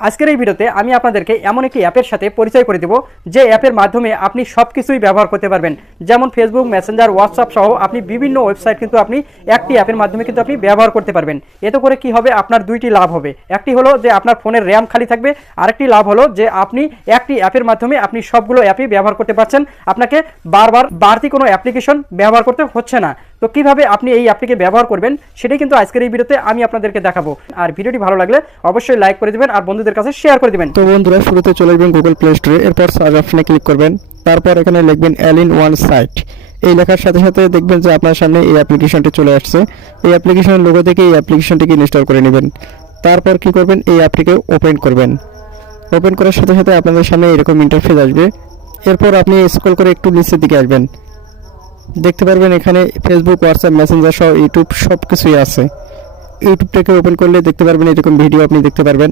আজকের এই ভিডিওতে আমি আপনাদেরকে এমন একটি অ্যাপের সাথে পরিচয় করে দেব যে অ্যাপের মাধ্যমে আপনি সব কিছুই ব্যবহার করতে পারবেন। যেমন ফেসবুক, মেসেঞ্জার, হোয়াটসঅ্যাপ সহ আপনি বিভিন্ন ওয়েবসাইট কিন্তু আপনি একটি অ্যাপের মাধ্যমে কিন্তু আপনি ব্যবহার করতে পারবেন। এতে করে কি হবে, আপনার দুইটি লাভ হবে। একটি হলো যে আপনার ফোনের র্যাম খালি থাকবে, আরেকটি লাভ হলো যে আপনি একটি অ্যাপের মাধ্যমে আপনি সবগুলো অ্যাপই ব্যবহার করতে পারছেন। আপনাকে বারবার বাড়তি কোনো অ্যাপ্লিকেশন ব্যবহার করতে হচ্ছে না। তো কিভাবে আপনি এই অ্যাপটিকে ব্যবহার করবেন সেটাই কিন্তু আজকের এই ভিডিওতে আমি আপনাদেরকে দেখাবো। আর ভিডিওটি ভালো লাগলে অবশ্যই লাইক করে দিবেন আর বন্ধুদের কাছে শেয়ার করে দিবেন। তো বন্ধুরা, শুরুতে চলে যাবেন গুগল প্লে স্টোরে, এরপর সার্চ অপশনে ক্লিক করবেন। তারপর এখানে লিখবেন অল ইন ওয়ান সাইট। এই লেখার সাথে সাথে দেখবেন যে আপনার সামনে এই অ্যাপ্লিকেশনটি চলে আসছে। এই অ্যাপ্লিকেশনের লোগো থেকে এই অ্যাপ্লিকেশনটিকে ইনস্টল করে নেবেন। তারপর কি করবেন, এই অ্যাপটিকে ওপেন করবেন। ওপেন করার সাথে সাথে আপনাদের সামনে এরকম ইন্টারফেস আসবে। এরপর আপনি স্ক্রল করে একটু নিচের দিকে আসবেন, দেখতে পারবেন এখানে ফেসবুক, হোয়াটসঅ্যাপ, মেসেঞ্জার সহ ইউটিউব সব কিছুই আছে। ইউটিউবটাকে ওপেন করলে দেখতে পারবেন এরকম ভিডিও আপনি দেখতে পারবেন।